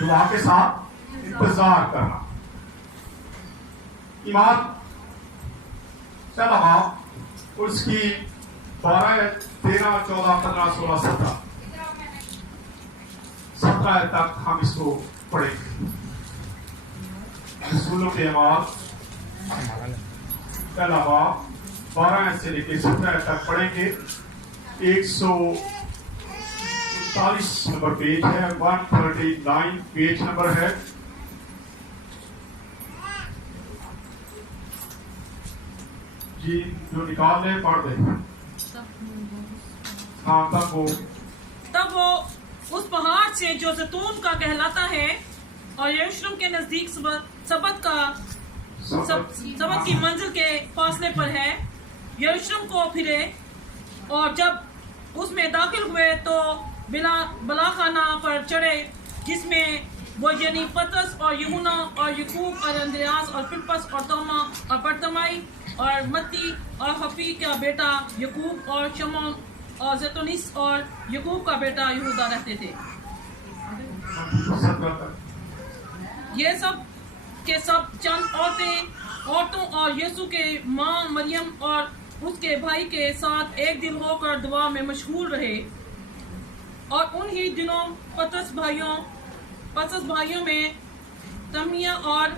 دعا کے ساتھ انتظار کرنا. ایمان چلا اس کی 12 13 14 15 16 17 تک ہم اس کو پڑھیں گے. رسولوں کے اعمال پہلا باب 12 سے لے کے 17 تک پڑھیں گے. 139 نمبر پیج ہے, 139 پیج نمبر ہے. جی جو نکال لیں پڑھ دیں. ہاں تب وہ اس پہاڑ سے جو زیتون کا کہلاتا ہے اور یروشلم کے نزدیک سبت کی منزل کے فاصلے پر ہے, یروشلم کو پھرے اور جب اس میں داخل ہوئے تو بلاخانہ پر چڑھے, جس میں وہ یعنی پترس اور یوحنا اور یعقوب اور اندریاس اور فلپس اور توما اور برتمائی اور متی اور حفی کا بیٹا یعقوب اور شمعون اور زیتونیس اور یعقوب کا بیٹا یہودا رہتے تھے. یہ سب کے سب چند عورتوں اور یسوع کے ماں مریم اور اس کے بھائی کے ساتھ ایک دل ہو کر دعا میں مشغول رہے. اور انہی دنوں پترس بھائیوں میں تمیہ اور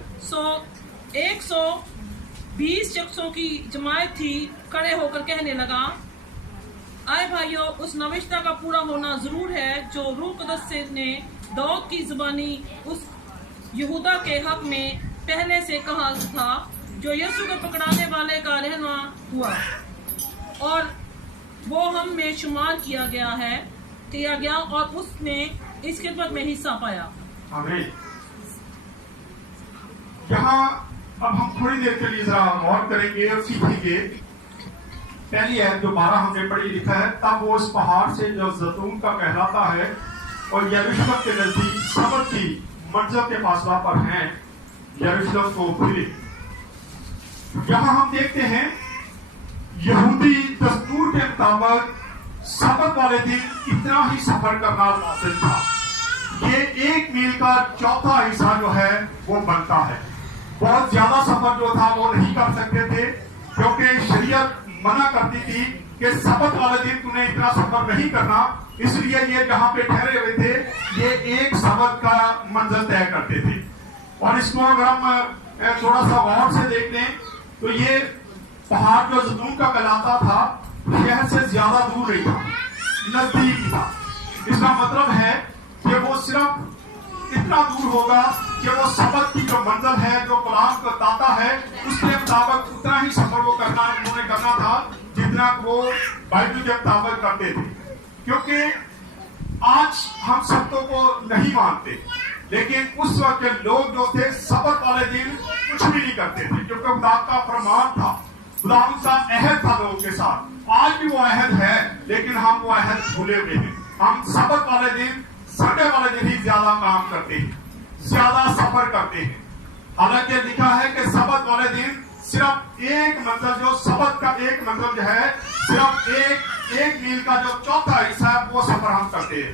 120 شخصوں کی جماعت تھی. کھڑے ہو کر کہنے لگا, آئے بھائیو, اس نوشتہ کا پورا ہونا ضرور ہے جو روح قدس نے داؤد کی زبانی اس یہودا کے حق میں پہلے سے کہا تھا, جو یسوع کو پکڑانے والے کا رہنما ہوا اور وہ ہم میں شمار کیا گیا اور اس نے اس خدمت میں حصہ پایا. آمین. یہاں اب ہم تھوڑی دیر کے لیے ذرا غور کریں گے اور سیکھیں گے. پہلی ہے جو 12 ہم نے پڑھی لکھا ہے, تب وہ اس پہاڑ سے جو زیتون کا کہلاتا ہے اور یروشلم کے نزدیک سبت کی منزل کے فاصلہ پر ہیں, یروشلم کو پھرے. یہاں ہم دیکھتے ہیں یہودی دستور کے مطابق سبت والے دن اتنا ہی سفر کرنا لازم تھا. یہ 1 میل کا چوتھا حصہ جو ہے وہ بنتا ہے. بہت زیادہ سفر جو تھا وہ نہیں کر سکتے تھے, کیونکہ شریعت منع کرتی تھی کہ سبت والے دن تمہیں اتنا سفر نہیں کرنا. اس لیے یہ جہاں پہ ٹھہرے ہوئے تھے یہ ایک سبت کا منزل طے کرتے تھے. اور اس کو اگر ہم تھوڑا سا غور سے دیکھ لیں تو یہ پہاڑ جو زیتون کا کہلاتا تھا شہر سے زیادہ دور نہیں تھا, نزدیک تھا. اس کا مطلب ہے کہ وہ صرف اتنا دور ہوگا کہ وہ سبت کی جو منزل ہے, جو کلام کا داتا ہے, اس کے مطابق اتنا ہی سفر وہ انہوں نے کرنا تھا جتنا وہ بائبل کے مطابق کرتے تھے. کیونکہ آج ہم سبتوں کو نہیں مانتے, لیکن اس وقت کے لوگ جو تھے سبت والے دن کچھ بھی نہیں کرتے تھے, کیونکہ خدا کا فرمان تھا, خدا ان کا عہد تھا لوگوں کے ساتھ. آج بھی وہ عہد ہے, لیکن ہم وہ عہد بھولے ہوئے ہیں. ہم سبت والے دن, سنڈے والے دن ہی زیادہ کام کرتے ہیں, زیادہ سفر کرتے ہیں. حالانکہ لکھا ہے کہ سبت والے دن صرف ایک منزل, جو سبت کا ایک منزل جو ہے صرف ایک میل کا جو چوتھا حصہ ہے وہ سفر ہم کرتے ہیں.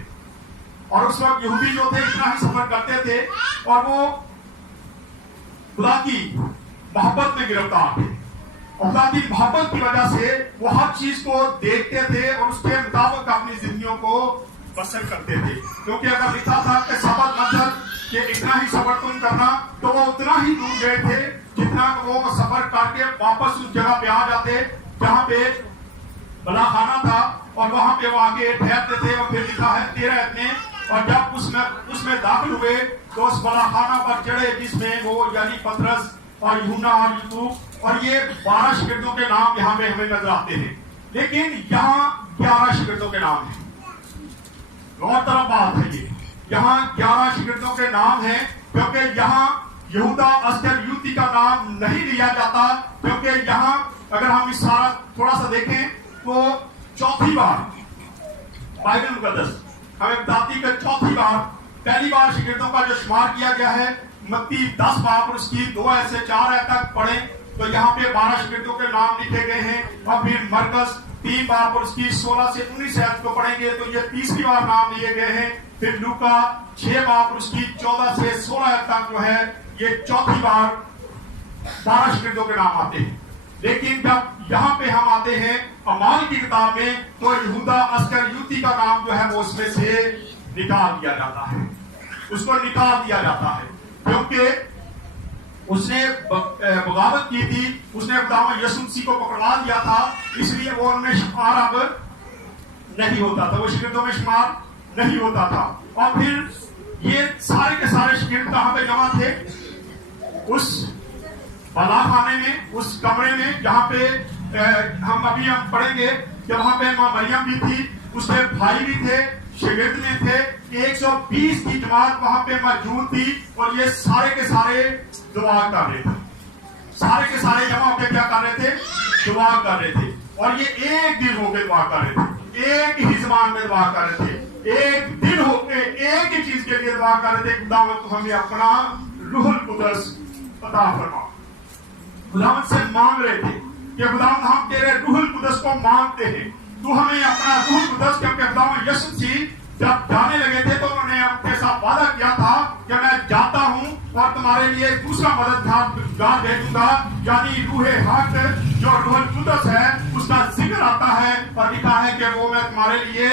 اور اس وقت یہودی جو تھے اتنا ہی سفر کرتے تھے اور وہ خدا کی محبت میں گرفتار تھے. اور خدا کی محبت کی وجہ سے وہ ہر چیز کو دیکھتے تھے اور اس کے مطابق اپنی زندگیوں کو بسر کرتے تھے. کیونکہ اگر لکھا تھا کہ سبت منزل کہ اتنا ہی سفر تم کرنا, تو وہ اتنا ہی دور گئے تھے جتنا وہ سفر کر کے واپس اس جگہ پہ آ جاتے جہاں پہ بلاخانہ تھا, اور وہاں پہ وہ آگے ٹھہرتے تھے. اور پھر لکھا ہے 13 میں, اور جب اس میں داخل ہوئے تو اس بلاخانہ پر چڑھے جس میں وہ یعنی پترس اور یوحنا اور یعقوب اور یہ 12 شاگردوں کے نام یہاں پہ ہمیں نظر آتے ہیں. لیکن یہاں 11 شاگردوں کے نام ہیں. غور طرف بات ہے, یہ یہاں 11 شاگردوں کے نام ہیں, کیونکہ یہاں یہودا اسکریوتی کا نام نہیں لیا جاتا. کیونکہ یہاں اگر ہم اس سارا تھوڑا سا دیکھیں تو چوتھی بار بائبل مقدس ہمیں بتاتی کہ چوتھی بار, پہلی بار شاگردوں کا جو شمار کیا گیا ہے متی 10 باب اور اس کی 2 سے 4 تک پڑھیں تو یہاں پہ 12 شاگردوں کے نام لکھے گئے ہیں. اور پھر مرکز 3 باب اور اس کی 16 سے 19 کو پڑھیں گے تو یہ 30 بار نام لیے گئے ہیں फिर लूका 6 बाब उसकी 14 से 16 तक जो है ये चौथी बार 12 शागिर्दों के नाम आते हैं। लेकिन जब यहाँ पे हम आते हैं अमाल की किताब में, तो यहूदा अस्करियोती का नाम जो है वो उसमें से निकाल दिया जाता है, उसको निकाल दिया जाता है, क्योंकि उसने बगावत की थी, उसने खुदावंद यीशु मसीह को पकड़वा दिया था, इसलिए वो उनमें शुमार अब नहीं होता था, वो शागिर्दों में शुमार नहीं होता था। और फिर ये सारे के सारे शागिर्द कहाँ पे जमा थे? उस बला खाने में, उस कमरे में जहाँ पे हम पढ़ेंगे कि वहां पे मां मरियम भी थी, उसके भाई भी थे, शागिर्द में थे, 120 की जमात वहां पे मौजूद थी, और ये सारे के सारे दुआ कर रहे थे, सारे के सारे जमा होकर क्या कर रहे थे? दुआ कर रहे थे। और ये एक दिल होकर दुआ कर रहे थे, एक ही जबान में दुआ कर रहे थे, एक दिल होकर एक ही चीज के लिए दुआ कर रहे थे, खुदावंद तो हमें अपना रूहुल कुदस अता फरमा। खुदावंद से मांग रहे थे कि खुदावंद हम तेरे रूहुल कुदस को मांगते हैं, तू हमें अपना रूहुल कुदस, क्योंकि खुदावंद यीशु मसीह जब जाने लगे थे तो उन्होंने अपने साथ वादा किया था कि मैं जाता हूं और तुम्हारे लिए दूसरा मददगार भेजूंगा, यानी रूहे हक जो रूहुल कुदस है उसका जिक्र आता है और लिखा है कि वो मैं तुम्हारे लिए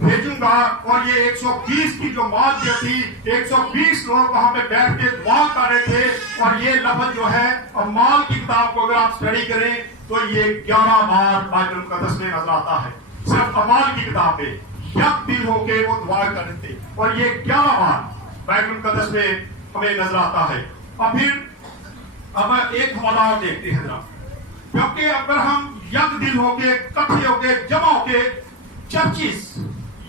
भेजूंगा। और ये 120 की जो मौत थी, 120 लोग वहां पे बैठ के दुआ कर रहे थे। और ये लफ्ज जो है अमाल की किताब को अगर आप स्टडी करें तो ये 11 बार बाइबल मुकद्दस में नजर आता है, सिर्फ अमाल की किताब में यक दिल होके वो दुआ कर रहे थे, और ये 11 बार बाइबल मुकद्दस में हमें नजर आता है। और फिर अब एक हवाला और देखते हैं जरा, क्योंकि अगर हम यक दिल होके, इकट्ठे होके, जमा होके चर्चिस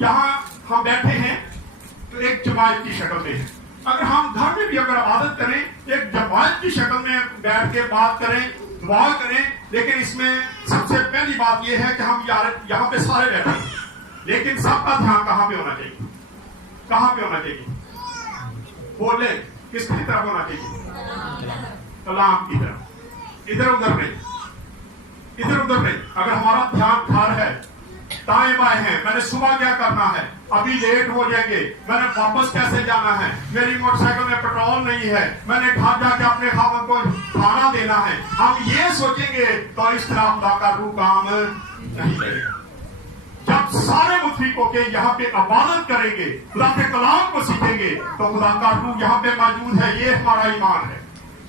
यहाँ हम बैठे हैं तो एक जमात की शक्ल में है। अगर हम घर में भी अगर इबादत करें, एक जमात की शक्ल में बैठ के बात करें, दुआ करें, लेकिन इसमें सबसे पहली बात यह है कि हम यहाँ पे सारे बैठे हैं, लेकिन सबका ध्यान कहाँ पे होना चाहिए? कहाँ पे होना चाहिए? बोले किसकी तरफ होना चाहिए? कलाम की तरफ, इधर उधर नहीं, इधर उधर नहीं। अगर हमारा ध्यान घर है, दाएं बाएं है, मैंने सुबह क्या करना है, अभी लेट हो जाएंगे, मैंने वापस कैसे जाना है, मेरी मोटरसाइकिल में पेट्रोल नहीं है, मैंने घर जाके अपने खावन को खाना देना है, हम ये सोचेंगे तो इस तरह खुदा का रूह काम नहीं करेगा। जब सारे मुतफिकों के यहाँ पे इबादत करेंगे, खुदा के कलाम को सीखेंगे, तो खुदा का रूह यहाँ पे मौजूद है। ये हमारा ईमान है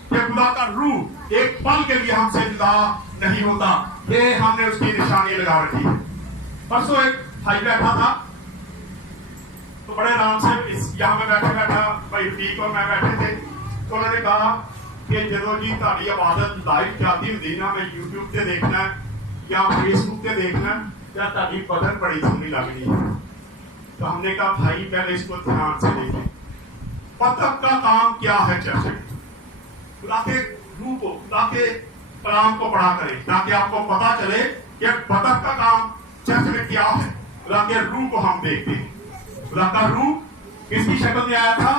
कि खुदा का रूह एक पल के लिए हमसे जुदा नहीं होता। ये हमने उसकी निशानी लगा रखी है। परसों एक भाई बैठा था, तो बड़े आराम से यहाँ में बैठा भाई ठीक और मैं बैठे थे, तो उन्होंने कहा कि जदों जी ताड़ी इबादत लाइव चलती होती ना, मैं यूट्यूब से देखना या फेसबुक से देखना या ताड़ी बदन बड़ी सुननी लगनी है। तो हमने कहा भाई पहले इसको ध्यान से देखें, बतख का काम क्या है चर्च में? खुदा के रूह को, खुदा के कलाम को पढ़ा करें, ताकि आपको पता चले कि बतख का काम चर्च में क्या है। खुदा के रूह को हम देखते हैं। खुदा का रूह किसकी शक्ल में आया था?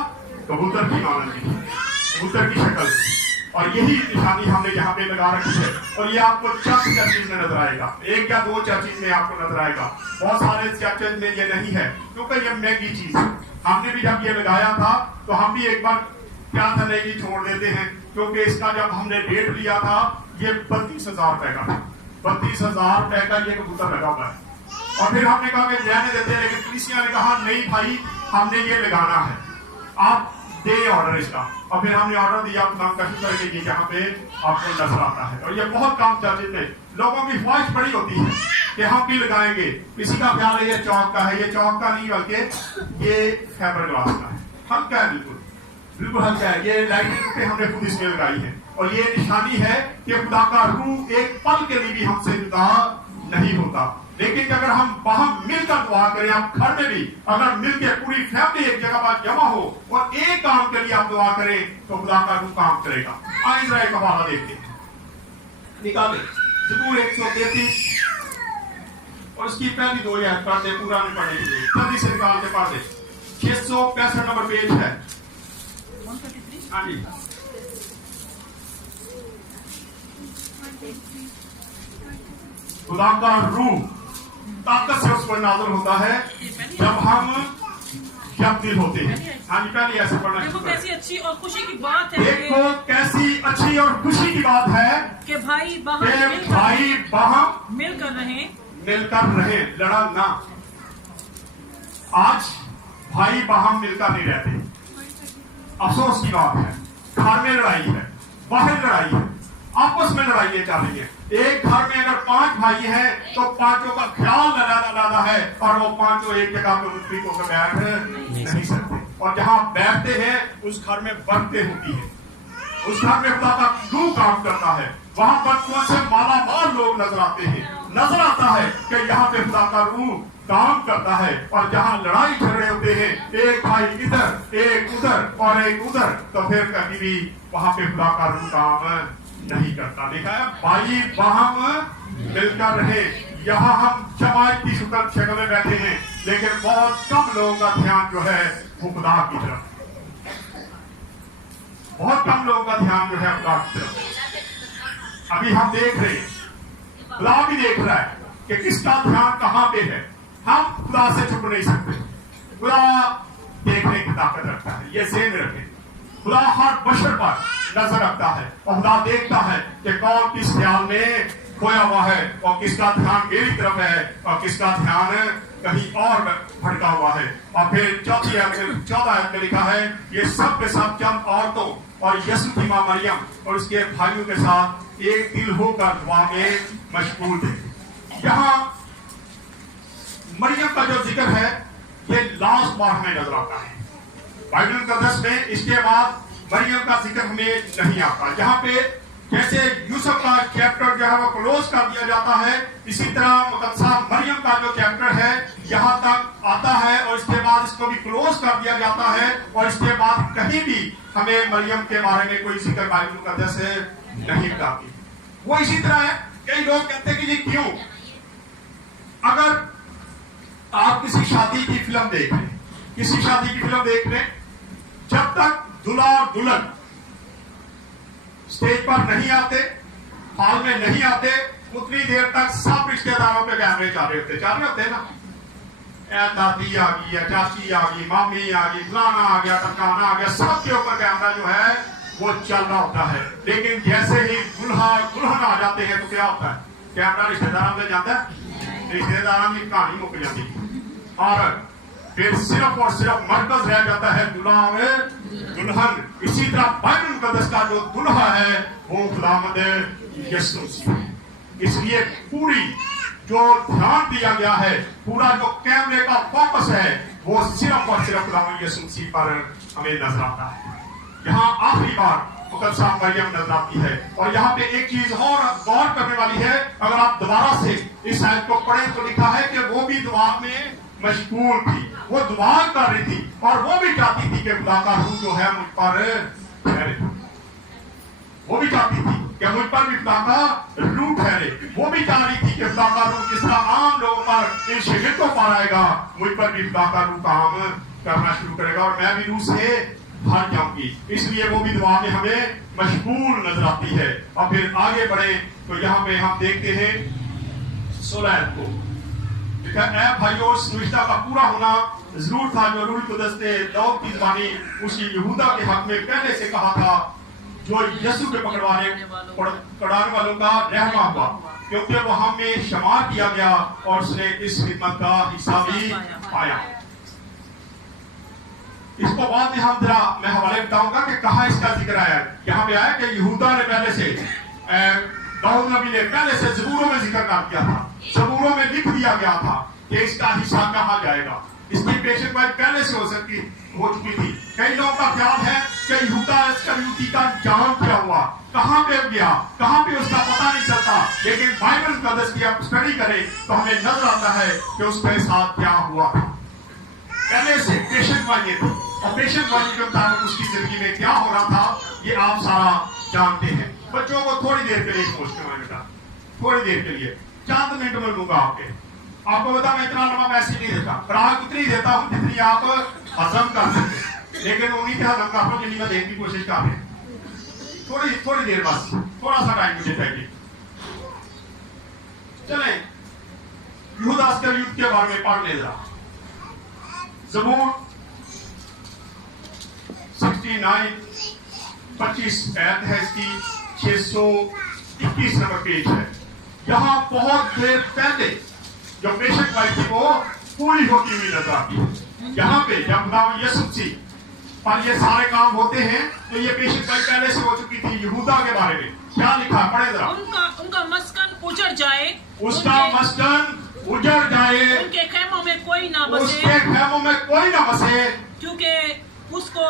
कबूतर की मानव की, कबूतर की शक्ल। और यही निशानी हमने यहाँ पे लगा रखी है, और ये आपको चर्चिज में नजर आएगा, एक या दो चर्चिज में आपको नजर आएगा, बहुत सारे चर्चिज में ये नहीं है, क्योंकि ये महंगी चीज है। हमने भी जब ये लगाया था तो हम भी एक बार क्या था, नहीं छोड़ देते हैं, क्योंकि इसका जब हमने रेट लिया था ये 32,000 रुपए का था, 32,000 रुपए का ये कबूतर लगा हुआ है। और फिर हमने कहा कि रहने देते हैं, लेकिन पुलिसिया ने कहा नहीं भाई हमने ये लगाना है, आप दे ऑर्डर इसका। और फिर हमने ऑर्डर दिया काम का शुक्र के लिए, जहाँ पे आपको नजर आता है। और ये बहुत कम चर्चित में लोगों की ख्वाहिश बड़ी होती है कि हम भी लगाएंगे, किसी का ख्याल है ये चौक का है, ये चौक का नहीं बल्कि ये फाइबर ग्लास का है, हल्का है, बिल्कुल बिल्कुल हल्का है। ये लाइटिंग पे हमने खुद इसमें लगाई है, और ये निशानी है कि खुदा का रूह एक पल के लिए भी हमसे जुदा नहीं होता। लेकिन अगर हम वहां मिलकर दुआ करें, आप घर में भी अगर मिलकर पूरी फैमिली एक जगह पर जमा हो और एक काम के लिए आप दुआ करें, तो खुदा का रूह काम करेगा। आइए जरा एक हवाला देखते हैं, निकाले ज़बूर 133 और उसकी पहली 2 आयत पढ़ दे, पूरा नहीं पढ़ने के लिए जल्दी से निकाल के पढ़ दे। 665 नंबर पेज है। हाँ जी, खुदा का रूह ताकत से उस पर नाज़िल होता है जब हम यब्दिल होते हैं। हाँ जी, पहले ऐसे पढ़ना देखो शुरू करें। कैसी अच्छी और खुशी की बात है देखो कैसी अच्छी और खुशी की बात है कि भाई बहन कि भाई बहन मिलकर रहे। मिलकर रहे, लड़ा ना। आज भाई बहन मिलकर नहीं रहते, अफसोस की बात है। घर में लड़ाई है, बाहर लड़ाई है, आपस में लड़ाइयां चल रही है। एक घर में अगर 5 भाई हैं तो 5 का ख्याल लगा है और वो 5 एक जगह पर मुफ्त होकर बैठ नहीं सकते। और जहां बैठते हैं उस घर में बरकतें होती है, उस घर में खुदा का रूह काम करता है, वहां बरकतों से मालामाल लोग नजर आते हैं। नजर आता है कि यहाँ पे खुदा का रूह काम करता है। और जहां लड़ाई झगड़े होते हैं, एक भाई इधर एक उधर और एक उधर, तो फिर कभी भी वहां पे खुदा का रूह काम नहीं करता। देखा है, भाई बहन मिलकर रहे। यहाँ हम जमात की शक्ल में बैठे हैं, लेकिन बहुत कम लोगों का ध्यान जो है वो खुदा की तरफ, बहुत कम लोगों का ध्यान जो है खुदा की तरफ। अभी हम देख रहे हैं, खुदा भी देख रहा है कि किसका ध्यान कहां पे है। हम खुदा से छुप नहीं सकते। खुदा देखने की ताकत रखता है, ये ज़हन रखें। खुदा हर बशर पर नजर रखता है और खुदा देखता है कि कौन किस ख्याल में खोया हुआ है और किसका ध्यान मेरी तरफ है और किसका ध्यान कहीं और भटका हुआ है। और फिर 14 आयत में लिखा है, ये सब के सब चंद औरतों और यसु की मां मरियम और उसके भाइयों के साथ एक दिल होकर दुआ में मशगूल थे। यहाँ मरियम का जो जिक्र है ये लास्ट बार हमें नजर आता है बाइबल मुकद्दस में। इसके बाद मरियम का जिक्र हमें नहीं आता। जहाँ पे जैसे यूसुफ का चैप्टर जो है वो क्लोज कर दिया जाता है, इसी तरह मुकद्दसा मरियम का जो चैप्टर है यहाँ तक आता है और इसके बाद इसको भी क्लोज कर दिया जाता है। और इसके बाद कहीं भी हमें मरियम के बारे में कोई जिक्र बाइबल मुकद्दस नहीं बताती। वो इसी तरह है। कई लोग कहते हैं कि ये क्यों? अगर आप किसी शादी की फिल्म देख रहे हैं, किसी शादी की फिल्म देख रहे हैं, जब तक दूल्हा और दुल्हन स्टेज पर नहीं आते, हॉल में नहीं आते, उतनी देर तक सब रिश्तेदारों पे कैमरे चाल रहे होते ना। दादी आ गई, चाची आ गई, मामी आ गई, फलाना आ गया, टकाना आ गया, सबके ऊपर कैमरा जो है वो चल रहा होता है। लेकिन जैसे ही दुल्हा दुल्हन आ जाते हैं तो क्या होता है? कैमरा रिश्तेदारों में जाता है, रिश्तेदारों की कहानी मुक जाती है और फिर सिर्फ और सिर्फ मरकज रह जाता है दूल्हा और दुल्हन। इसी तरह बाइबल मुकद्दस का जो दुल्हा है वो खुदावंद यीशु मसीह है। इसलिए पूरी जो ध्यान दिया गया है, पूरा जो कैमरे का फोकस है वो सिर्फ और सिर्फ खुदावंद यीशु मसीह पर हमें नजर आता है। यहाँ आखिरी बार मुकद्दसा मरियम नजर आती है। और यहाँ पे एक चीज और गौर करने वाली है, अगर आप दोबारा से इस आयत को पढ़ें तो लिखा है कि वो भी दुआ में मशगूल थी, वो दुआ कर रही थी और वो भी चाहती थी कि खुदा का रूह जो है मुझ पर ठहरे। वो भी चाहती थी कि मुझ पर भी खुदा का रूह ठहरे। वो भी चाह रही थी कि खुदा का रूह जिस तरह आम लोगों पर, इन शिगिर्दों पर आएगा, मुझ पर भी खुदा का रूह काम करना शुरू करेगा और मैं भी रूह से भर जाऊंगी। इसलिए वो भी दुआ में हमें मशगूल नजर आती है। और फिर आगे बढ़े तो यहाँ पे हम देखते हैं 16 को लिखा है, भाइयों इस नुश्ता का पूरा होना जरूर था जो रूह कुदस ने दाऊद की ज़बानी उसी यहूदा के हक में पहले से कहा था, जो यीशु के पकड़ाने वालों का रहमा हुआ, क्योंकि वो हमें शमार किया गया और उसने इस खिदमत का हिस्सा भी पाया। इसको बाद में हम जरा मैं हवाले बताऊंगा कि कहाँ इसका जिक्र आया। यहाँ पे आया कि यहूदा ने पहले से, दाऊद नबी ने पहले से ज़बूरों में जिक्र कर दिया था, ज़बूरों में लिख दिया गया था कि इसका हिस्सा कहाँ जाएगा। इसकी पेशेनगोई पहले से हो चुकी थी। कई लोगों का ख्याल है कि यहूदा इस्करियोती का जान क्या हुआ, कहाँ पे गया, कहाँ पे उसका पता नहीं चलता। लेकिन बाइबल मुकद्दस की आप स्टडी करें तो हमें नजर आता है कि उसके साथ क्या हुआ था। पहले से पेशेनगोई थी और पेशेनगोई के मुताबिक उसकी जिंदगी में क्या हो रहा था ये आप सारा जानते हैं। बच्चों को थोड़ी देर के लिए सोचते हैं बेटा, थोड़ी देर के लिए चंद मिनट में लूंगा आपको बता, मैं इतना लंबा मैसेज नहीं देता, राह उतनी देता हूँ जितनी आप हजम कर सकते, लेकिन उन्हीं के हजम कर लो जिन्हीं में देने की कोशिश कर रहे हैं। थोड़ी देर बस, थोड़ा सा टाइम मुझे चाहिए। चले यहूदा इस्करियोती के बारे में पढ़ ले जरा। ज़बूर 59-25 आयत है इसकी, 621 नंबर पेज है। यहाँ बहुत देर पहले जो पेशेंटवाई थी वो पूरी होती हुई नजर आती है। यहाँ पे जब खुदावंद यीशु मसीह पर ये सारे काम होते हैं तो ये पेशेंटवाई पहले से हो चुकी थी। यहूदा के बारे में क्या लिखा, पढ़े जरा। उनका मस्कन उजड़ जाए, उसका मस्कन उजड़ जाए, उनके खेमों में कोई ना बसे, उसके खेमों में कोई ना बसे, क्योंकि उसको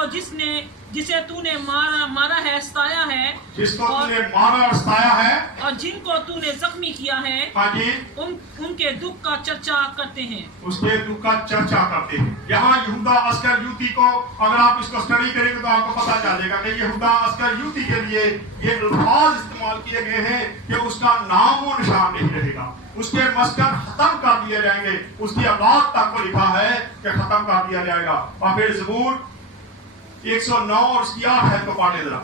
जिसे तूने मारा है, सताया है, जिसको तूने मारा और सताया है, और जिनको तूने जख्मी किया है, हाँ जी, उनके दुख का चर्चा करते हैं, उसके दुख का चर्चा करते हैं। यहाँ यहूदा अस्कर यूती को अगर आप इसको स्टडी करेंगे तो आपको पता चलेगा कि यहूदा अस्कर यूती के लिए ये अल्फाज इस्तेमाल किए गए हैं कि उसका नाम और निशान नहीं रहेगा, उसके मस्कन खत्म कर दिए जाएंगे, उसकी औलाद तक को लिखा है कि खत्म कर दिया जाएगा। और फिर ज़बूर 109 और उसकी 8 है तो पढ़े जरा।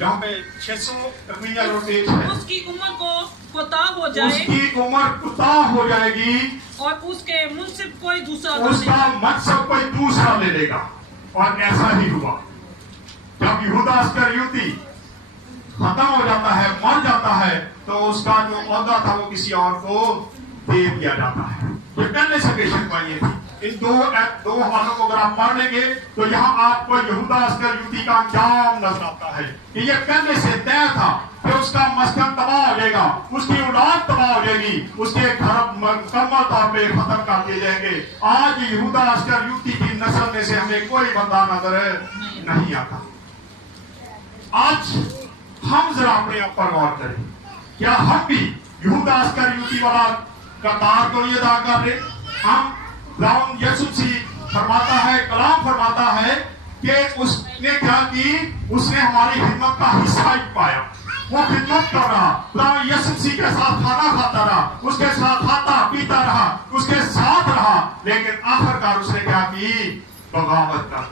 यहाँ पे 651 पेज है। उसकी उम्र को कोताह हो जाए, उसकी उम्र कोताह हो जाएगी, और उसके मुंसिब कोई दूसरा उसका मनसब कोई दूसरा ले लेगा। और ऐसा ही हुआ जब यहूदा अस्कर यूती खत्म हो जाता है, मर जाता है, तो उसका जो औहदा था वो किसी और को दे दिया जाता है। ये पहले से पेशेंटवाई थी। इन दो हवालों को अगर आप पढ़ लेंगे तो यहाँ आपको यहूदा अस्कर यूती का अंजाम नजर आता है कि ये पहले से तय था कि उसका मस्कन तबाह हो जाएगा, उसकी औलाद तबाह हो जाएगी, उसके घर मुकम्मल तौर पे खत्म कर दिए जाएंगे। आज यहूदा अस्कर यूती की नस्ल में से हमें कोई बंदा नजर नहीं आता। आज हम जरा अपने आप पर गौर करें, क्या हम भी यहूदा अस्कर यूती वाला कतार तो ये अदा कर रहे? हम खुदावंद यीशु मसीह फरमाता है, कलाम फरमाता है कि उसने क्या की, उसने हमारी खिदमत का हिस्सा ही पाया, वो खिदमत कर रहा, खुदावंद यीशु मसीह के साथ खाना खाता रहा, उसके साथ खाता पीता रहा, उसके साथ रहा, लेकिन आखिरकार उसने क्या की, बगावत कर।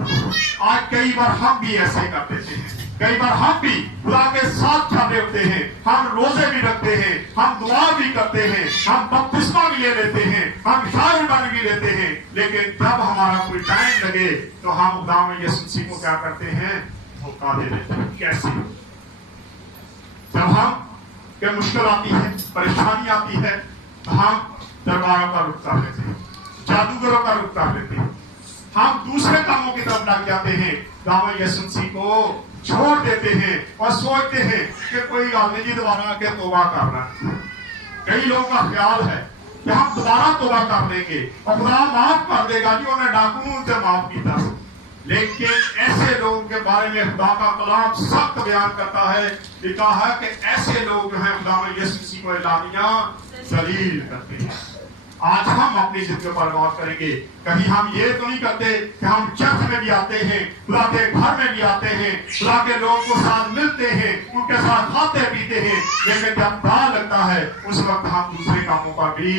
आज कई बार हम भी ऐसे कर देते हैं, कई बार हम भी खुदा के साथ खड़े होते हैं, हम रोजे भी रखते हैं, हम दुआ भी करते हैं, हम बपतिस्मा भी ले लेते हैं, हम शायर बन भी लेते हैं, लेकिन जब हमारा कोई टाइम लगे तो हम खुदा में यीशु मसीह को क्या करते हैं, धोखा दे देते हैं। कैसे? जब हम क्या मुश्किल आती है, परेशानी आती है, तो हम दरबारों का रुख कर लेते हैं, जादूगरों का रुख कर लेते हैं, हम दूसरे कामों की तरफ लग जाते हैं, खुदा यीशु मसीह को छोड़ देते हैं और सोचते हैं कि कोई आदमी जी दोबारा आके तौबा करना। कई लोगों का ख्याल है कि हम दोबारा तौबा कर लेंगे और खुदा माफ कर देगा, जी उन्हें डाकू से माफ किया। लेकिन ऐसे लोगों के बारे में खुदा का कलाम सख्त बयान करता है, लिखा है कि ऐसे लोग जो हैं खुदा में यीशु मसीह को एलानिया जलील करते हैं। आज हम अपनी जिंदगी पर गौर करेंगे, कहीं हम ये तो नहीं करते कि हम चर्च में भी आते हैं, खुदा के घर में भी आते हैं, खुदा के लोगों को साथ मिलते हैं, उनके साथ खाते पीते हैं, लेकिन जब डर लगता है उस वक्त हम दूसरे कामों पर भी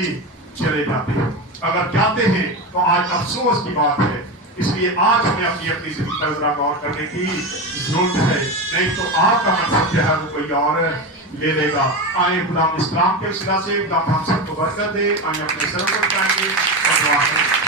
चले जाते हैं। अगर जाते हैं तो आज अफसोस की बात है। इसलिए आज हमें अपनी अपनी जिंदगी पर जरा गौर करने की जरूरत है, नहीं तो आपका मकसद जो है वो कोई और ले लेगा। आए खुदा इस्लाम के सिरा से खुदा हम सबको बरकत दे। आए अपने सर को उठाएंगे और दुआ करें।